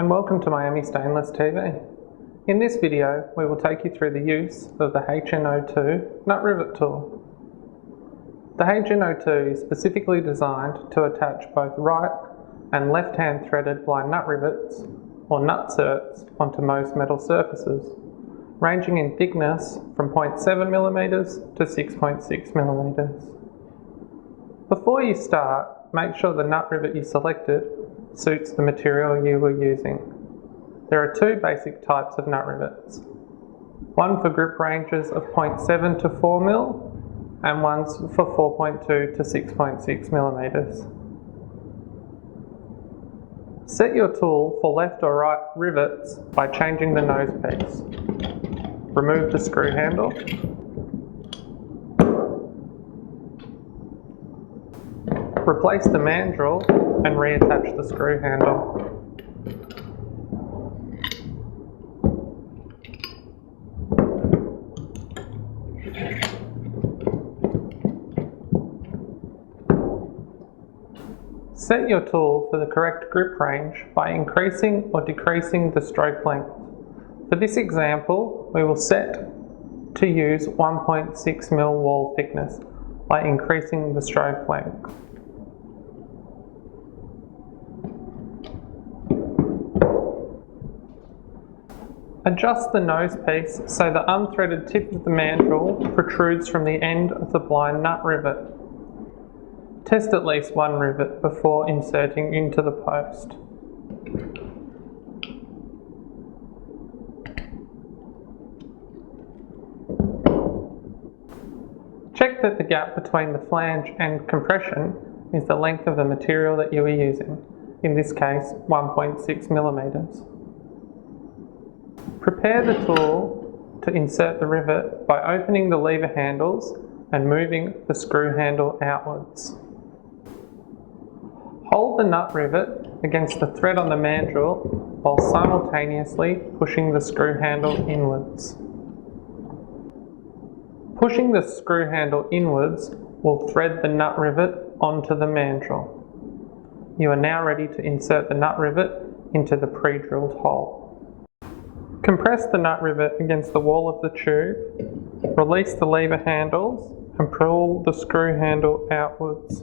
and welcome to Miami Stainless TV. In this video we will take you through the use of the HN-02 nut rivet tool. The HN-02 is specifically designed to attach both right and left hand threaded blind nut rivets or nut certs onto most metal surfaces, ranging in thickness from 0.7mm to 6.6mm. Before you start, make sure the nut rivet you selected suits the material you were using. There are two basic types of nut rivets, one for grip ranges of 0.7 to 4mm and ones for 4.2 to 6.6mm. Set your tool for left or right rivets by changing the nose piece. Remove the screw handle. Replace the mandrel and reattach the screw handle. Set your tool for the correct grip range by increasing or decreasing the stroke length. For this example, we will set to use 1.6mm wall thickness by increasing the stroke length. Adjust the nose piece so the unthreaded tip of the mandrel protrudes from the end of the blind nut rivet. Test at least one rivet before inserting into the post. Check that the gap between the flange and compression is the length of the material that you are using, in this case 1.6mm. Prepare the tool to insert the rivet by opening the lever handles and moving the screw handle outwards. Hold the nut rivet against the thread on the mandrel while simultaneously pushing the screw handle inwards. Pushing the screw handle inwards will thread the nut rivet onto the mandrel. You are now ready to insert the nut rivet into the pre-drilled hole. Compress the nut rivet against the wall of the tube, release the lever handles and pull the screw handle outwards.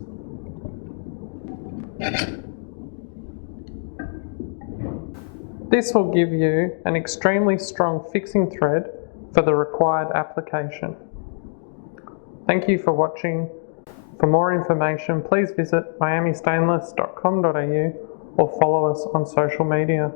This will give you an extremely strong fixing thread for the required application. Thank you for watching. For more information, please visit miamistainless.com.au or follow us on social media.